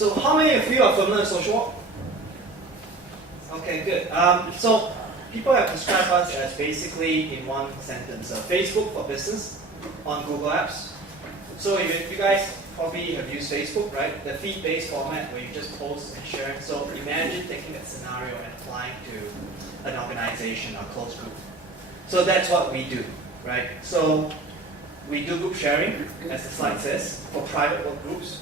So how many of you are familiar with Socialwok? Okay, good. So people have described us as basically in one sentence, Facebook for business on Google Apps. So if you guys probably have used Facebook, right? The feed-based format where you just post and share. So imagine taking that scenario and applying to an organization or closed group. So that's what we do, right? So we do group sharing, as the slide says, for private work groups.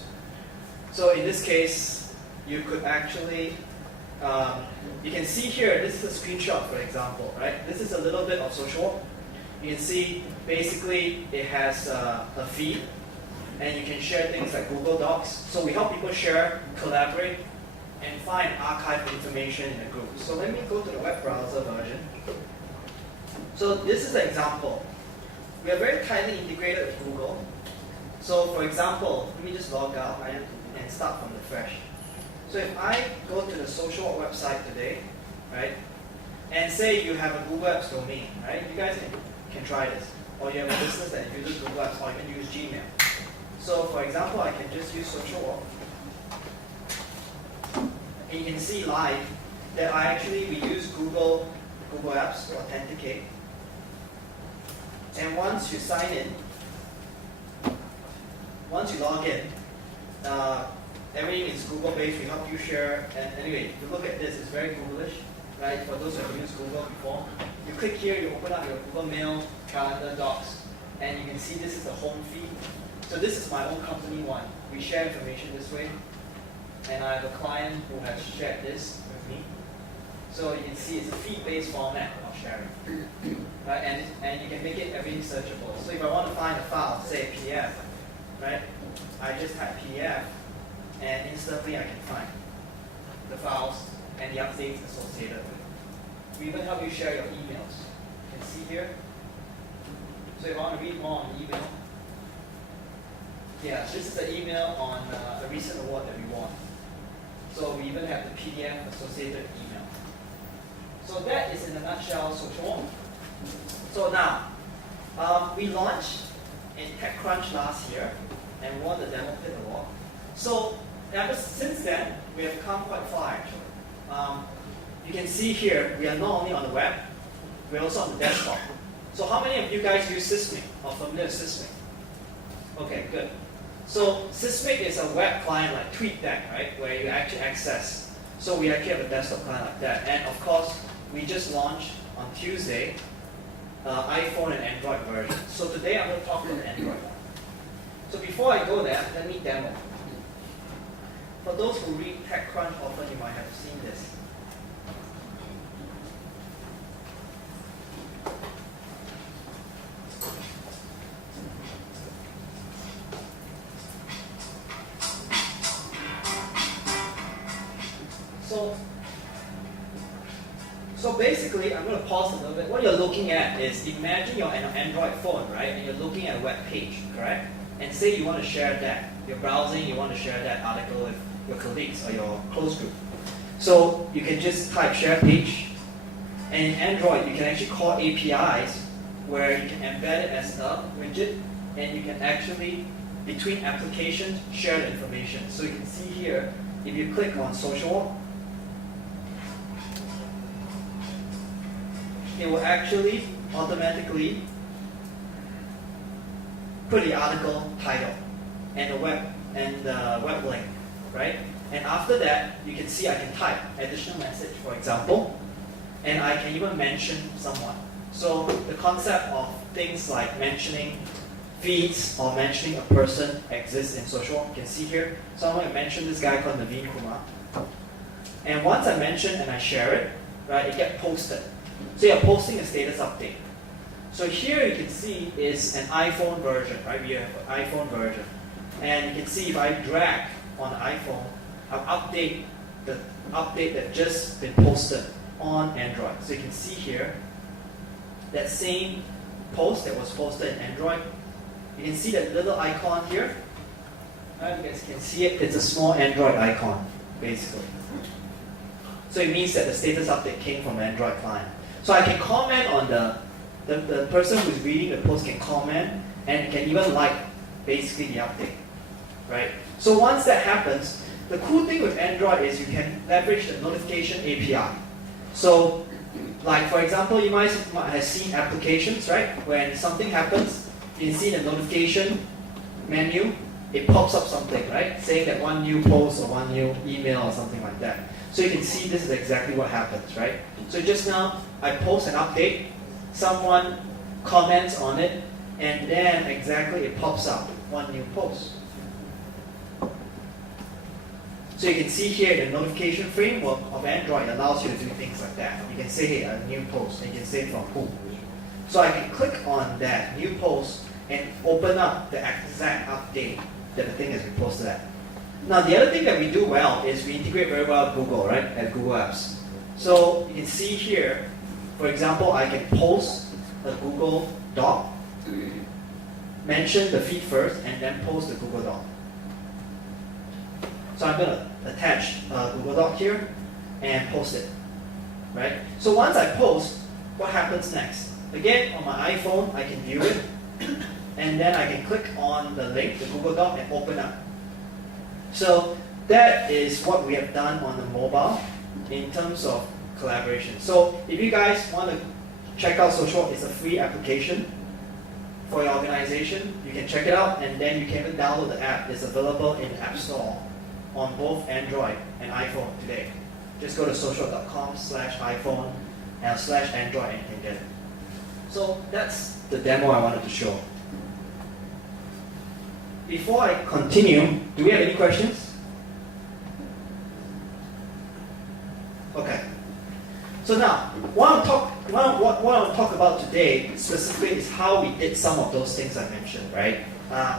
So in this case, you could actually, you can see here, this is a screenshot, for example, right? This is a little bit of Socialwok. You can see, basically, it has a feed, and you can share things like Google Docs. So we help people share, collaborate, and find archive information in the group. So let me go to the web browser version. So this is the example. We are very tightly integrated with Google. So for example, let me just log out and start from the fresh. So if I go to the Socialwok website today, right, and say you have a Google Apps domain, right, you guys can try this. Or you have a business that uses Google Apps, or you can use Gmail. So for example, I can just use Socialwok. And you can see live that we use Google Apps to authenticate. And once you sign in, once you log in, everything is Google-based. We help you share. And anyway, if you look at this, it's very Google-ish, right? For those who have used Google before, you click here, you open up your Google Mail, Calendar, Docs, and you can see this is the home feed. So this is my own company one. We share information this way, and I have a client who has shared this with me. So you can see it's a feed-based format of sharing, right? And you can make it everything searchable. So if I want to find a file, say a PDF, right? I just type PDF, and instantly I can find the files and the updates associated with it. We even help you share your emails. You can see here. So if I want to read more on the email, yeah, this is the email on a recent award that we won. So we even have the PDF associated email. So that is in a nutshell Socialwok. So now, we launched in TechCrunch last year and won the Demo Pit Award. So ever since then, we have come quite far actually. You can see here, we are not only on the web, we're also on the desktop. So how many of you guys use Sysmic or familiar with Sysmic? Okay, good. So Sysmic is a web client like TweetDeck, right, where you actually access. So we actually have a desktop client like that. And of course, we just launched on Tuesday iPhone and Android version. So today I'm going to talk about Android. So before I go there, let me demo. For those who read TechCrunch often, you might have seen this. So basically, I'm going to pause a little bit. What you're looking at is, imagine you're on an Android phone, right? And you're looking at a web page, correct? And say you want to share that. You're browsing, you want to share that article with your colleagues or your close group. So you can just type share page. And in Android, you can actually call APIs where you can embed it as a widget. And you can actually, between applications, share the information. So you can see here, if you click on Socialwok, it will actually automatically put the article title and the web link, right? And after that, you can see I can type additional message, for example, and I can even mention someone. So the concept of things like mentioning feeds or mentioning a person exists in Socialwok. You can see here, so I'm going to mention this guy called Naveen Kumar. And once I mention and I share it, right, it gets posted. So you're posting a status update. So here you can see is an iPhone version, right? We have an iPhone version. And you can see if I drag on iPhone, I'll update the update that just been posted on Android. So you can see here, that same post that was posted in Android. You can see that little icon here. Right? You guys can see it. It's a small Android icon, basically. So it means that the status update came from the Android client. So I can comment on the person who's reading the post can comment and can even like basically the update, right? So once that happens, the cool thing with Android is you can leverage the notification API. So, like for example, you might have seen applications, right? When something happens, you can see the notification menu, it pops up something, right? Saying that one new post or one new email or something like that. So you can see this is exactly what happens, right? So just now, I post an update, someone comments on it, and then exactly it pops up one new post. So you can see here the notification framework of Android allows you to do things like that. You can say, hey, a new post, and you can say from who. So I can click on that new post and open up the exact update that the thing has been posted at. Now the other thing that we do well is we integrate very well with Google, right? At Google Apps. So you can see here, for example, I can post a Google Doc, mention the feed first, and then post the Google Doc. So I'm going to attach a Google Doc here and post it, right? So once I post, what happens next? Again, on my iPhone, I can view it, and then I can click on the link, the Google Doc, and open up. So that is what we have done on the mobile in terms of collaboration. So if you guys want to check out Socialwok, it's a free application for your organization. You can check it out, and then you can even download the app. It's available in the App Store on both Android and iPhone today. Just go to socialwok.com/iPhone and /Android and you can get it. So that's the demo I wanted to show. Before I continue, do we have any questions? Okay. So now, what I want to talk about today specifically is how we did some of those things I mentioned, right?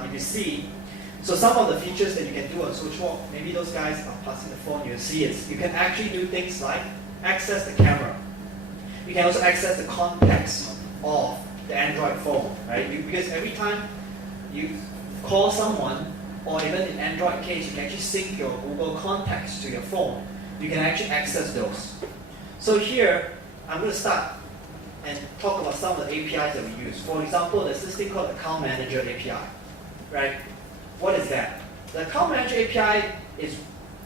If you see, so some of the features that you can do on Socialwok, maybe those guys are passing the phone, you'll see it. You can actually do things like access the camera. You can also access the context of the Android phone, right? Because every time you call someone, or even in Android case, you can actually sync your Google contacts to your phone. You can actually access those. So here, I'm going to start and talk about some of the APIs that we use. For example, there's this thing called Account Manager API, right? What is that? The Account Manager API is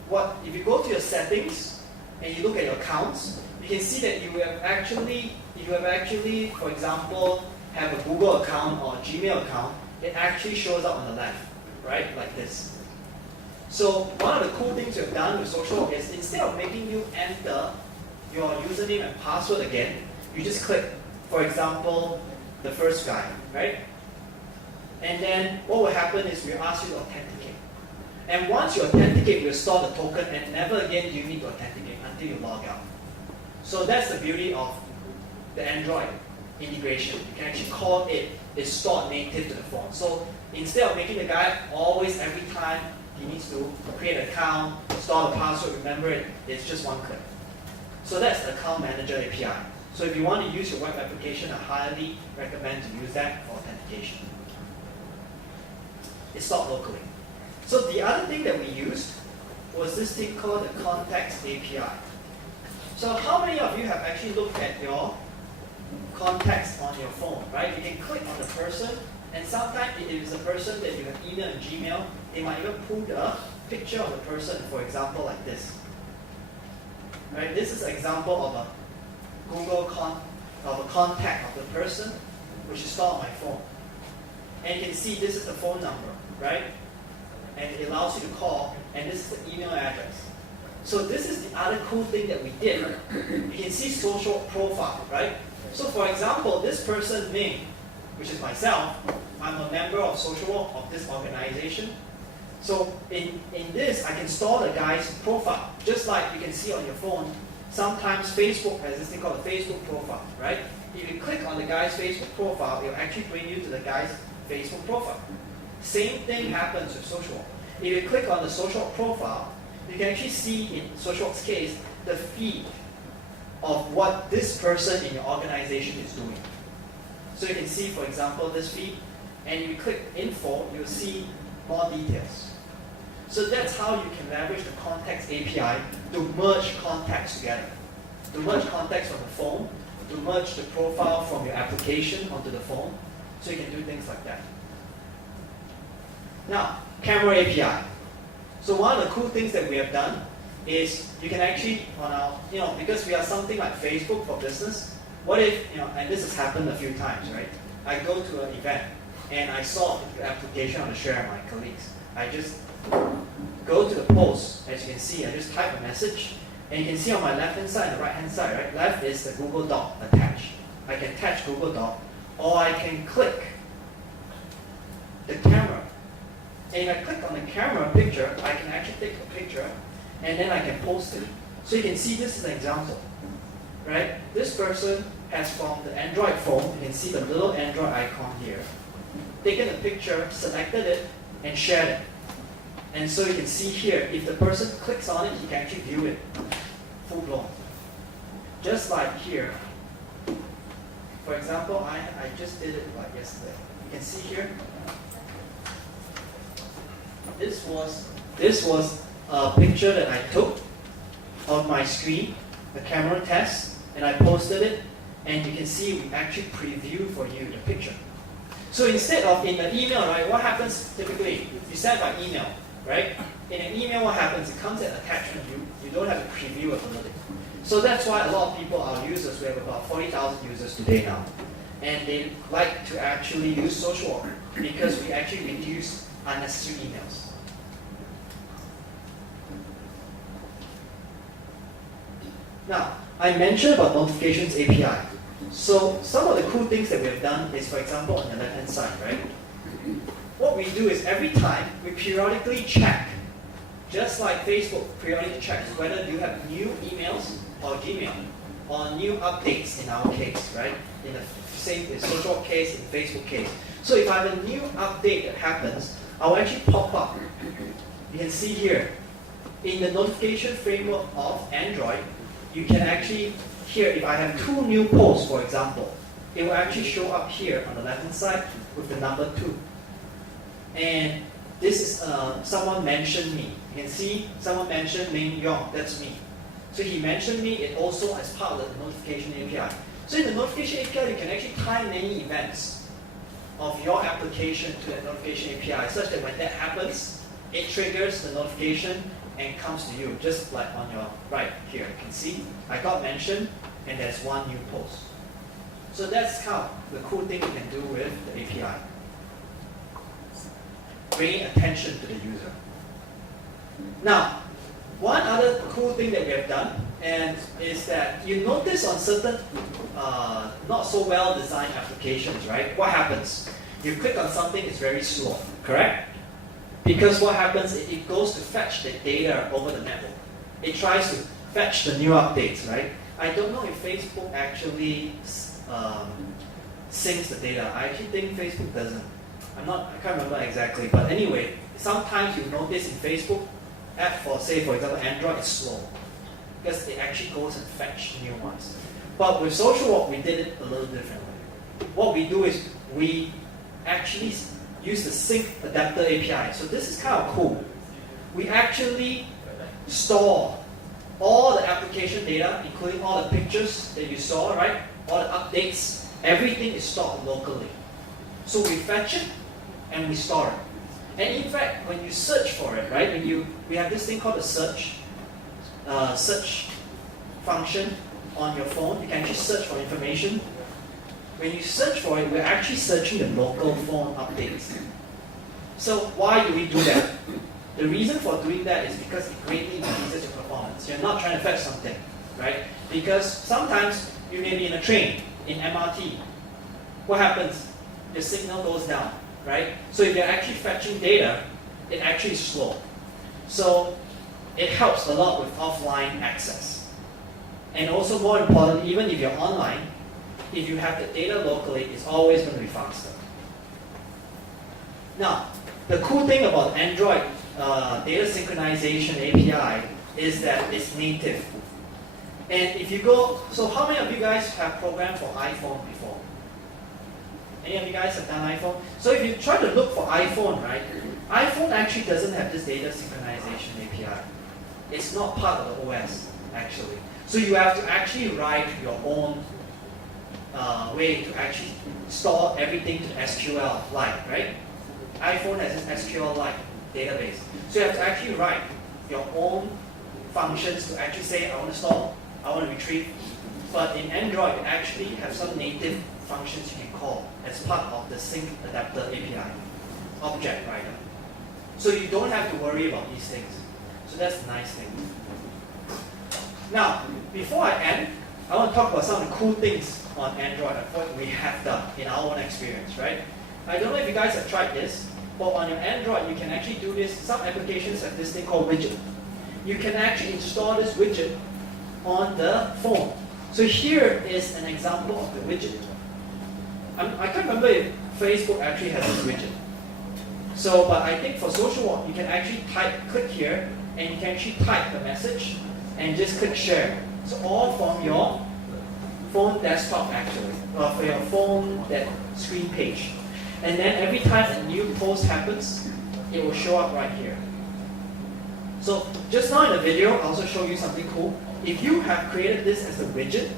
what, if you go to your settings and you look at your accounts, you can see that you have actually, for example, have a Google account or a Gmail account, it actually shows up on the left, right? Like this. So one of the cool things we've done with Socialwok is instead of making you enter your username and password again, you just click, for example, the first guy, right? And then what will happen is we'll ask you to authenticate. And once you authenticate, we'll store the token, and never again do you need to authenticate until you log out. So that's the beauty of the Android integration. You can actually call it, it's stored native to the phone. So instead of making the guy always, every time he needs to create an account, store the password, remember it, it's just one click. So that's the Account Manager API. So if you want to use your web application, I highly recommend to use that for authentication. It's stored locally. So the other thing that we used was this thing called the Context API. So how many of you have actually looked at your contacts on your phone, right? You can click on the person, and sometimes if it's a person that you have email and Gmail, they might even pull the picture of the person, for example, like this. Right? This is an example of a Google contact of the person, which is stored on my phone. And you can see this is the phone number, right? And it allows you to call, and this is the email address. So this is the other cool thing that we did. You can see social profile, right? So for example, this person's name, which is myself, I'm a member of Socialwok of this organization. So in this, I can store the guy's profile. Just like you can see on your phone, sometimes Facebook has this thing called a Facebook profile, right? If you click on the guy's Facebook profile, it will actually bring you to the guy's Facebook profile. Same thing happens with Socialwok. If you click on the Socialwok profile, you can actually see in Socialwok's case, the feed of what this person in your organization is doing. So you can see, for example, this feed, and if you click info, you'll see more details. So that's how you can leverage the Context API to merge contacts together. To merge contacts from the phone, to merge the profile from your application onto the phone, so you can do things like that. Now, Camera API. So one of the cool things that we have done is you can actually, on our, because we are something like Facebook for business, what if, and this has happened a few times, right? I go to an event and I saw the application on the share with my colleagues. I just go to the post, as you can see, I just type a message, and you can see on my left hand side and the right hand side, right? Left is the Google Doc attached. I can attach Google Doc, or I can click the camera. And if I click on the camera picture, I can actually take a picture, and then I can post it. So you can see this is an example, right? This person has from the Android phone, you can see the little Android icon here, taken a picture, selected it, and shared it. And so you can see here, if the person clicks on it, he can actually view it full blown. Just like here, for example, I just did it like yesterday. You can see here, this was a picture that I took on my screen, the camera test, and I posted it, and you can see we actually preview for you the picture. So instead of in the email, right, what happens typically? You send by email, right? In an email, what happens? It comes as an attachment. You don't have a preview ability. So that's why a lot of people, our users, we have about 40,000 users today now, and they like to actually use Socialwok because we actually reduce unnecessary emails. Now, I mentioned about notifications API. So some of the cool things that we have done is, for example, on the left-hand side, right? What we do is every time we periodically check, just like Facebook periodically checks whether you have new emails or Gmail, or new updates in our case, right? In the same Socialwok case, in Facebook case. So if I have a new update that happens, I'll actually pop up. You can see here, in the notification framework of Android, you can actually, here, if I have 2 new posts, for example, it will actually show up here on the left-hand side with the number 2. And this is, someone mentioned me. You can see someone mentioned Ming Yong, that's me. So he mentioned me, it also as part of the notification API. So in the notification API, you can actually tie many events of your application to that notification API, such that when that happens, it triggers the notification and comes to you, just like on your right here. You can see I got mentioned, and there's 1 new post. So that's kind of the cool thing you can do with the API. Bringing attention to the user. Now, one other cool thing that we have done and is that you notice on certain not so well designed applications, right? What happens? You click on something, it's very slow, correct? Because what happens, it goes to fetch the data over the network. It tries to fetch the new updates, right? I don't know if Facebook actually syncs the data. I actually think Facebook doesn't. I can't remember exactly, but anyway, sometimes you notice in Facebook app for, say, for example, Android is slow because it actually goes and fetch new ones. But with Socialwok, we did it a little differently. What we do is we actually use the sync adapter API. So this is kind of cool. We actually store all the application data, including all the pictures that you saw, right? All the updates, everything is stored locally. So we fetch it and we store it. And in fact, when you search for it, right? We have this thing called a search function on your phone. You can actually search for information. When you search for it, we're actually searching the local phone updates. So why do we do that? The reason for doing that is because it greatly increases your performance. You're not trying to fetch something, right? Because sometimes you may be in a train, in MRT. What happens? The signal goes down, right? So if you're actually fetching data, it actually is slow. So it helps a lot with offline access. And also more important, even if you're online, if you have the data locally, it's always going to be faster. Now, the cool thing about Android data synchronization API is that it's native. And if you go, so how many of you guys have programmed for iPhone before? Any of you guys have done iPhone? So if you try to look for iPhone, right? iPhone actually doesn't have this data synchronization API. It's not part of the OS, actually. So you have to actually write your own way to actually store everything to SQL-like, right? iPhone has this SQL-like. database. So you have to actually write your own functions to actually say, I want to store, I want to retrieve. But in Android, you actually have some native functions you can call as part of the sync adapter API, object writer. So you don't have to worry about these things. So that's the nice thing. Now, before I end, I want to talk about some of the cool things on Android and what we have done in our own experience, right? I don't know if you guys have tried this, but on your Android, you can actually do this. Some applications have this thing called widget. You can actually install this widget on the phone. So here is an example of the widget. I can't remember if Facebook actually has this widget. So, but I think for Socialwok, you can actually click here, and you can actually type the message, and just click share. So all from your phone desktop actually, or for your phone that screen page. And then every time a new post happens, it will show up right here. So just now in the video, I'll also show you something cool. If you have created this as a widget,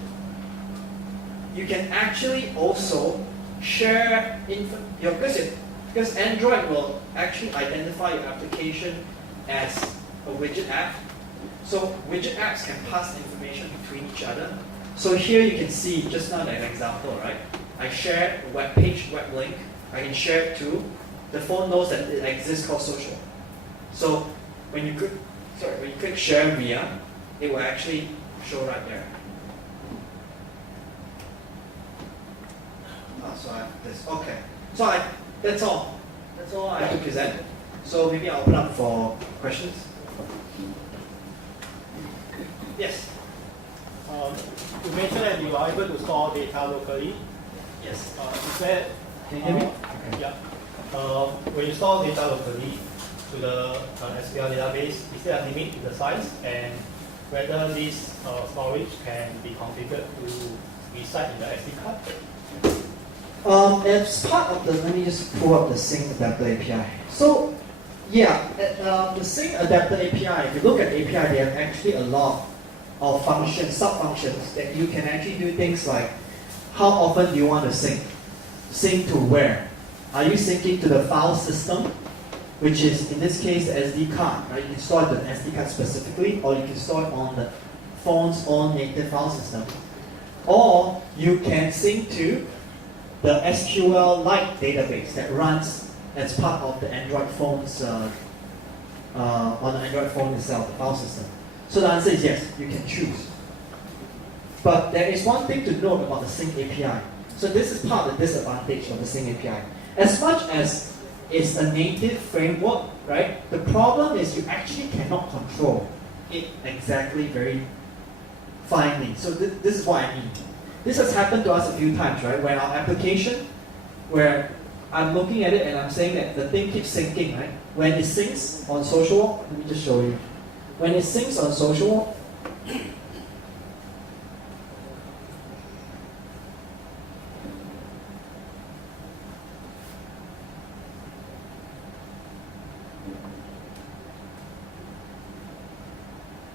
you can actually also share because Android will actually identify your application as a widget app. So widget apps can pass information between each other. So here you can see just now an example, right? I shared a web page, web link. I can share it to the phone knows that it exists called Social. So when you click share via, it will actually show right there. So I have this. Okay. So that's all. That's all I have to present. So maybe I'll open up for questions. Yes. You mentioned that you are able to store data locally. Yes. Is that, Can you hear me? Okay. Yeah. When you store data locally to the SQL database, is there a limit to the size, and whether this storage can be configured to reside in the SD card? As part of the, let me just pull up the sync adapter API. So, yeah, the sync adapter API, if you look at the API, they have actually a lot of functions, sub-functions that you can actually do things like, how often do you want to sync? Sync to where? Are you syncing to the file system, which is, in this case, the SD card, right? You can store it to the SD card specifically, or you can store it on the phone's own native file system. Or you can sync to the SQL-like database that runs as part of the Android phone's, on the Android phone itself, the file system. So the answer is yes, you can choose. But there is one thing to note about the sync API. So this is part of the disadvantage of the sync API. As much as it's a native framework, right? The problem is you actually cannot control it exactly very finely. So this is what I mean. This has happened to us a few times, right? When our application, where I'm looking at it and I'm saying that the thing keeps syncing, right? When it syncs on Socialwok, let me just show you. When it syncs on Socialwok,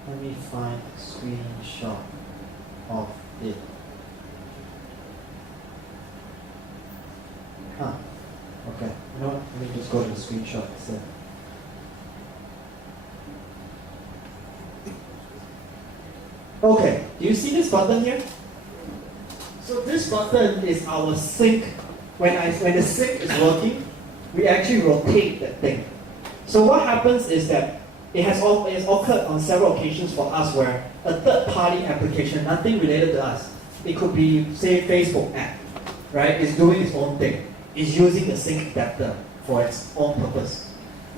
let me find a screenshot of it. Okay. You know what? Let me just go to the screenshot instead. Okay. Do you see this button here? So this button is our sync. When the sync is working, we actually rotate that thing. So what happens is that it has occurred on several occasions for us where a third-party application, nothing related to us, it could be, say, Facebook app, right, is doing its own thing. Is using the sync adapter for its own purpose.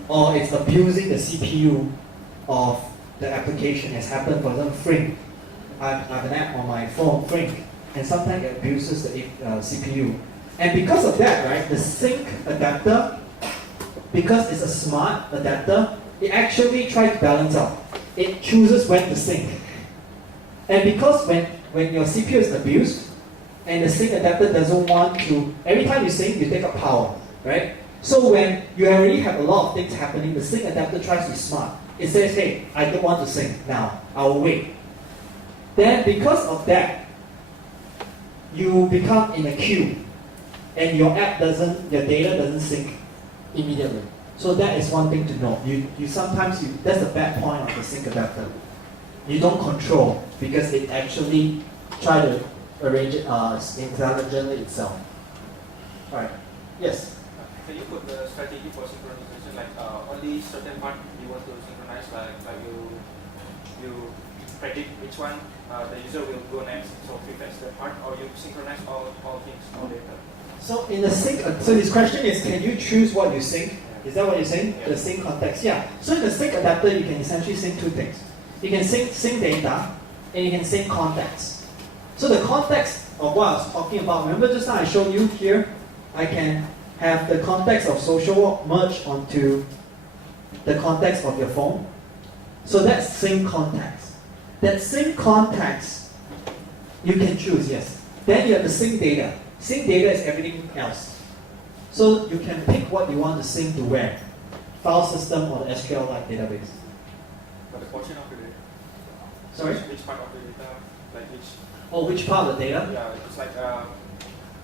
Or it's abusing the CPU of the application. Has happened, for example, Frink. I have an app on my phone, Frink, and sometimes it abuses the CPU. And because of that, right, the sync adapter, because it's a smart adapter, it actually tries to balance out. It chooses when to sync. And because when your CPU is abused, and the sync adapter doesn't want to, every time you sync, you take up power, right? So when you already have a lot of things happening, the sync adapter tries to be smart. It says, hey, I don't want to sync now, I'll wait. Then because of that, you become in a queue, and your data doesn't sync immediately. So that is one thing to know. That's the bad point of the sync adapter. You don't control because it actually try to arrange it intelligently itself. Alright. Yes? Can you put the strategy for synchronization, like only certain part you want to synchronize, like you predict which one the user will go next, so prefetch that part, or you synchronize all things, all data? So in the sync, so his question is, can you choose what you sync? Is that what you're saying? Yeah. The sync context. Yeah. So in the sync adapter, you can essentially sync two things. You can sync data, and you can sync context. So the context of what I was talking about, remember just now I showed you here, I can have the context of Socialwok merge onto the context of your phone. So that's sync context. That sync context, you can choose, yes. Then you have the sync data. Sync data is everything else. So you can pick what you want to sync to where. File system or the SQL-like database. But the portion of the data. Sorry? Which part of the data, like which? Oh, which part of the data? Yeah, it's like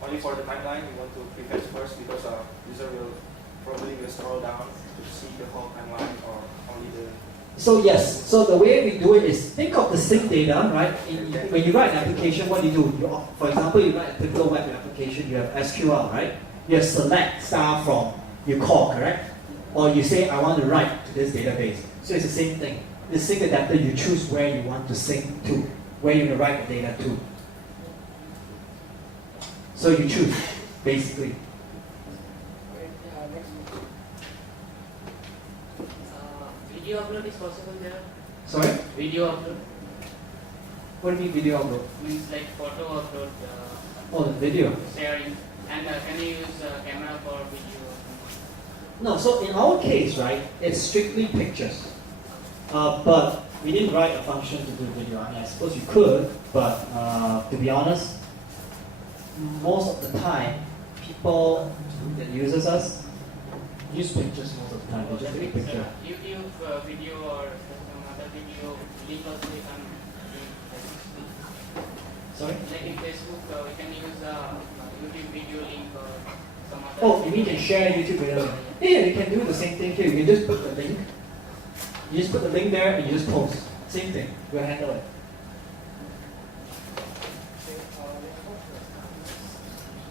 only for the timeline you want to prefetch first because user will probably scroll down to see the whole timeline or only the. So yes, so the way we do it is think of the sync data, right? When you write an application, what do? For example, you write a typical web application, you have SQL, right? You have select star from, you call, correct? Or you say, I want to write to this database. So it's the same thing. The sync adapter, you choose where you want to sync to, where you want to write the data to. So you choose, basically. Video upload is possible there? Sorry? Video upload What do you mean video upload? means like photo upload, Oh, the video. sharing. And can you use camera for video? No, so in our case, right, it's strictly pictures. But we didn't write a function to do video. I mean, I suppose you could, but to be honest, most of the time, people that uses us use pictures most of the time. They just take a picture. YouTube video or some other video link also we can Sorry? like in Facebook we can use YouTube video link or some other. Oh, you mean you can share YouTube video? Yeah, you can do the same thing here. You can just put the link. You just put the link there and you just post. Same thing. We'll handle it.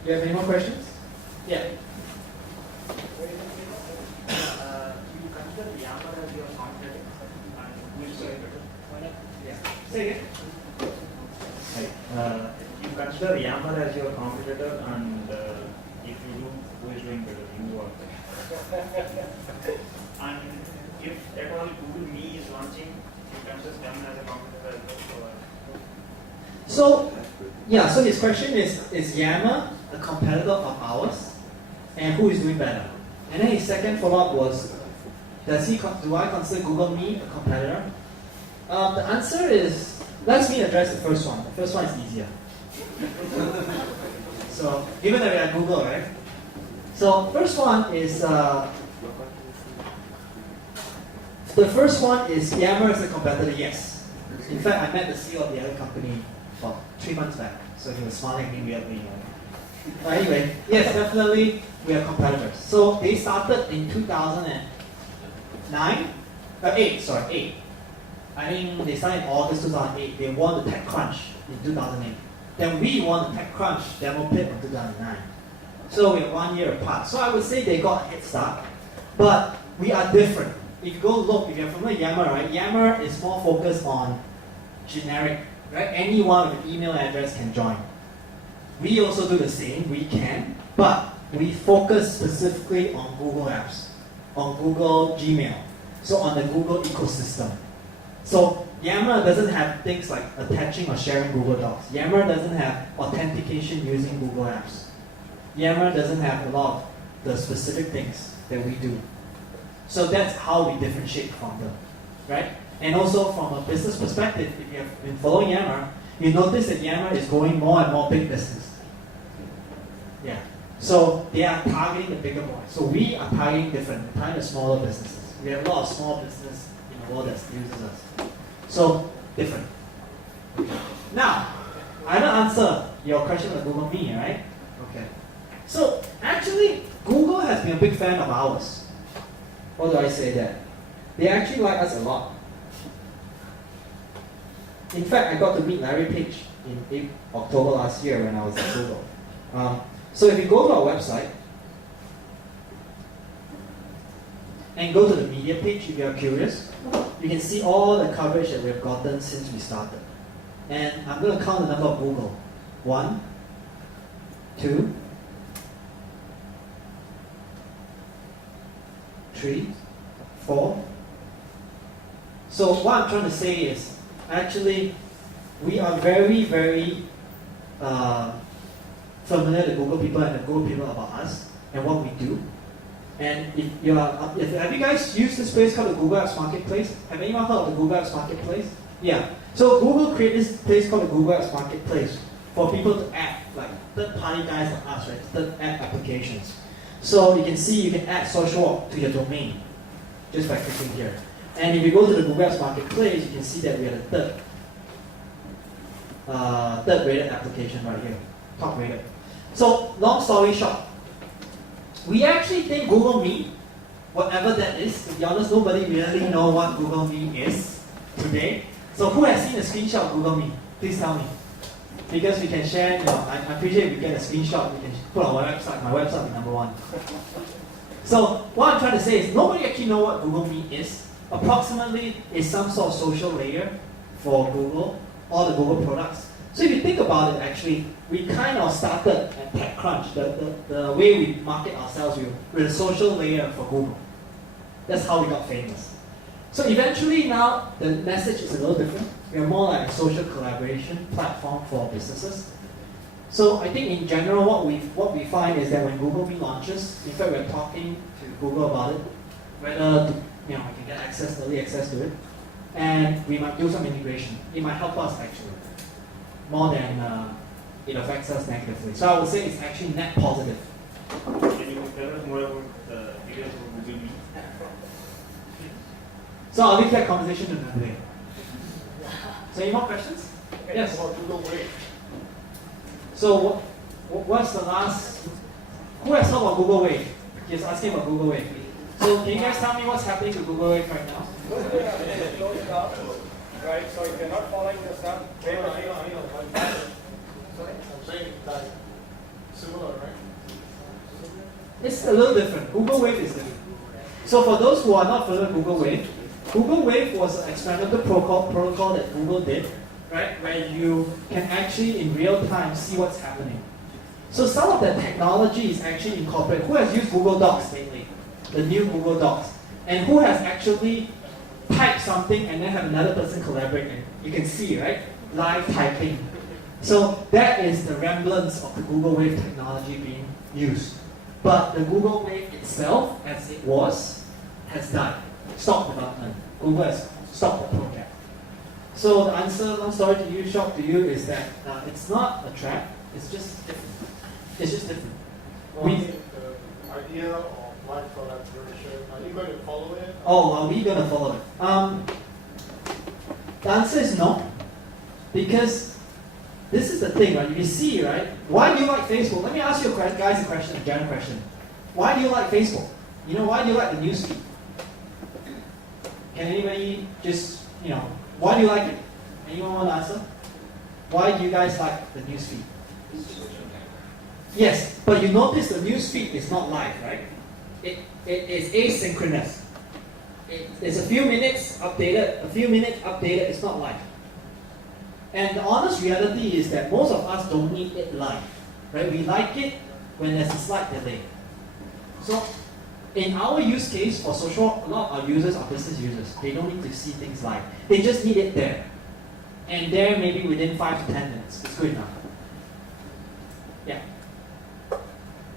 You have any more questions? Yeah. You consider Yammer as your competitor and who is doing better? Yeah. Say again. You consider Yammer as your competitor and if you do, who is doing better? You or and if at all Google Me is launching, you consider them as a competitor as well? So, yeah, so his question is Yammer a competitor of ours? And who is doing better? And then his second follow-up was, do I consider Google Me a competitor? The answer is, let me address the first one. The first one is easier. So, given that we are Google, right? So, first one is, Yammer is a competitor, yes. In fact, I met the CEO of the other company about 3 months back, so he was smiling at me weirdly. Anyway, yes, definitely we are competitors. So they started in 2009, 8. I think they started in August 2008. They won the TechCrunch in 2008. Then we won the TechCrunch demo pit in 2009. So we're 1 year apart. So I would say they got a head start, but we are different. If you go look, if you're familiar with Yammer, right? Yammer is more focused on generic, right? Anyone with an email address can join. We also do the same, we can, but we focus specifically on Google Apps, on Google Gmail, so on the Google ecosystem. So Yammer doesn't have things like attaching or sharing Google Docs. Yammer doesn't have authentication using Google Apps. Yammer doesn't have a lot of the specific things that we do. So that's how we differentiate from them, right? And also from a business perspective, if you have been following Yammer, you notice that Yammer is going more and more big business. Yeah. So they are targeting the bigger boys. So we are targeting different. We're targeting the smaller businesses. We have a lot of small business in the world that uses us. So different. Okay. Now, I don't answer your question on Google Me, right? Okay. So actually, Google has been a big fan of ours. What do I say that? They actually like us a lot. In fact, I got to meet Larry Page in October last year when I was at Google. So if you go to our website and go to the media page, if you are curious, you can see all the coverage that we've gotten since we started. And I'm going to count the number of Google. 1, 2, 3, 4. So what I'm trying to say is, actually, we are very, very familiar with Google people and the Google people about us and what we do. And have you guys used this place called the Google Apps Marketplace? Have anyone heard of the Google Apps Marketplace? Yeah. So Google created this place called the Google Apps Marketplace for people to add, like third-party guys like us, right? Add applications. So you can see you can add Socialwok to your domain just by clicking here. And if you go to the Google Apps Marketplace, you can see that we are the third rated application right here, top rated. So long story short, we actually think Google Meet, whatever that is, to be honest, nobody really know what Google Meet is today. So who has seen a screenshot of Google Meet? Please tell me. Because we can share, I appreciate if we get a screenshot, we can put on our website. My website is number 1. So what I'm trying to say is nobody actually know what Google Meet is. Approximately is some sort of social layer for Google, all the Google products. So if you think about it, actually, we kind of started at TechCrunch, the way we market ourselves with a social layer for Google. That's how we got famous. So eventually now, the message is a little different. We are more like a social collaboration platform for businesses. So I think in general, what we find is that when Google Meet launches, in fact, we're talking to Google about it, whether we can get early access to it, and we might do some integration. It might help us actually, more than it affects us negatively. So I would say it's actually net positive. Can you tell us more about the details of Google Meet? So I'll leave that conversation to another day. So any more questions? Yes. About Google Wave. So what's the last? Who has heard about Google Wave? He's asking about Google Wave. So can you guys tell me what's happening to Google Wave right now? Right, so if you're not following the stuff, sorry, I'm saying like similar, right? It's a little different. Google Wave is different. So for those who are not familiar with Google Wave was an experimental protocol that Google did, right? Where you can actually in real time see what's happening. So some of the technology is actually incorporated. Who has used Google Docs lately? The new Google Docs. And who has actually typed something and then have another person collaborate? And you can see, right? Live typing. So that is the remnants of the Google Wave technology being used. But the Google Wave itself, as it was, has died. Stopped development. Google has stopped the project. So the answer, long story to you, short to you, is that it's not a trap. It's just different. It's just different. Well, the idea of live collaboration, are you going to follow it? Oh, are we going to follow it? The answer is no. Because this is the thing, right? You see, right? Why do you like Facebook? Let me ask you guys a general question. Why do you like Facebook? Why do you like the newsfeed? Can anybody just, why do you like it? Anyone want to answer? Why do you guys like the newsfeed? Yes, but you notice the newsfeed is not live, right? It is asynchronous. It's a few minutes updated, it's not live. And the honest reality is that most of us don't need it live, right? We like it when there's a slight delay. So in our use case for social, a lot of our users are business users. They don't need to see things live. They just need it there. And there maybe within 5 to 10 minutes. It's good enough. Yeah.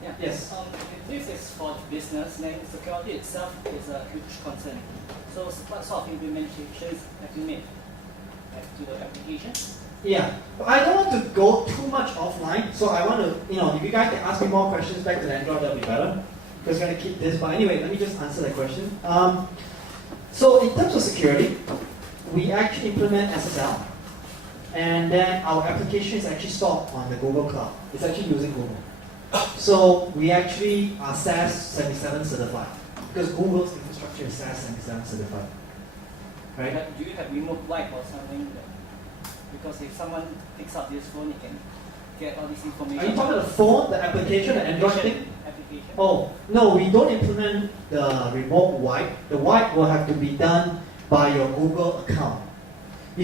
Yeah. Yes. If this is for business, then security itself is a huge concern. So what sort of implementations have you made to the application? Yeah. But I don't want to go too much offline. So I want to, if you guys can ask me more questions back to the Android, that'll be better. Because we're going to keep this. But anyway, let me just answer that question. So in terms of security, we actually implement SSL. And then our application is actually stored on the Google Cloud. It's actually using Google. So we actually are SAS 77 certified. because Google's infrastructure is SaaS and XAMPP certified. Right? But do you have remote wipe or something? Because if someone picks up this phone, it can get all this information. Are you talking about the phone, the application, the Android thing? Application. Oh, no, we don't implement the remote wipe. The wipe will have to be done by your Google account.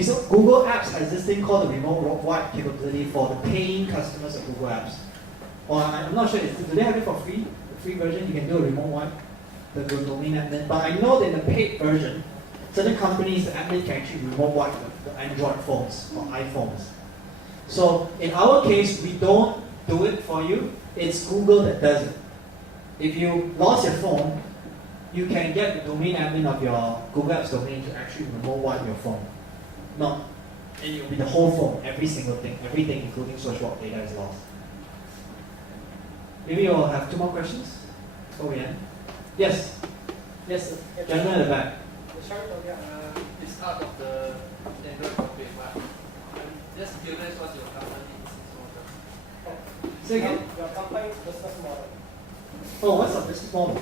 So Google Apps has this thing called the remote wipe capability for the paying customers of Google Apps. Or I'm not sure, do they have it for free? The free version, you can do a remote wipe, the domain admin. But I know that in the paid version, certain companies, the admin can actually remote wipe the Android phones or iPhones. So in our case, we don't do it for you. It's Google that does it. If you lost your phone, you can get the domain admin of your Google Apps domain to actually remote wipe your phone. No, and it will be the whole phone, every single thing, everything including Socialwok data is lost. Maybe we'll have 2 more questions before we end. Yes, yes, gentleman at the back. It's out of the Android topic, but I'm just curious what's your company business model? Say again. Your company's business model. Oh, what's our business model?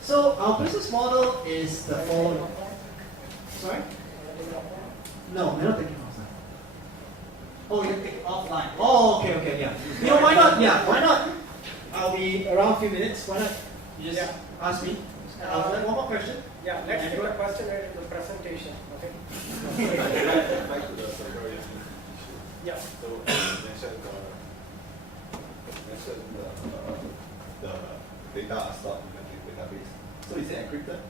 So our business model is the following. Sorry? No, we're not taking offline. Oh, you're taking offline. Oh, okay, yeah. You know, why not? Yeah, why not? I'll be around a few minutes. Why not? You just ask me. One more question. Yeah, let's take a question related to the presentation. Okay. Back to the security issue. Yeah. So you mentioned the data are stored in the database. So is it encrypted?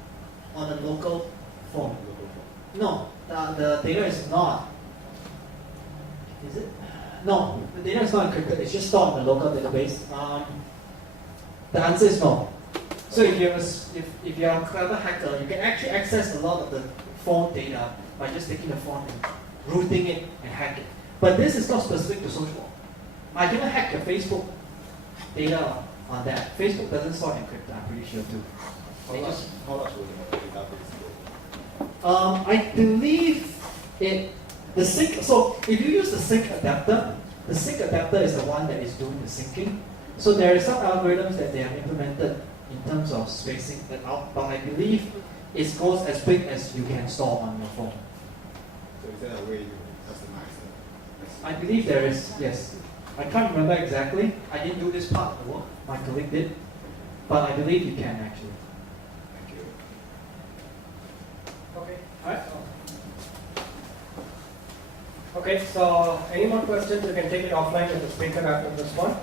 On a local phone. Local phone. No, the data is not. Is it? No, the data is not encrypted. It's just stored in the local database. The answer is no. So if you're a clever hacker, you can actually access a lot of the phone data by just taking the phone and routing it and hack it. But this is not specific to Socialwok. I cannot hack your Facebook data on that. Facebook doesn't store encrypted, I'm pretty sure too. How much will the database go? I believe the sync. So if you use the sync adapter is the one that is doing the syncing. So there are some algorithms that they have implemented in terms of spacing that out, but I believe it goes as big as you can store on your phone. So is there a way you customize it? I believe there is, yes. I can't remember exactly. I didn't do this part of the work. My colleague did. But I believe you can actually. Thank you. Okay. Alright. Okay, so any more questions, you can take it offline with the speaker after this one.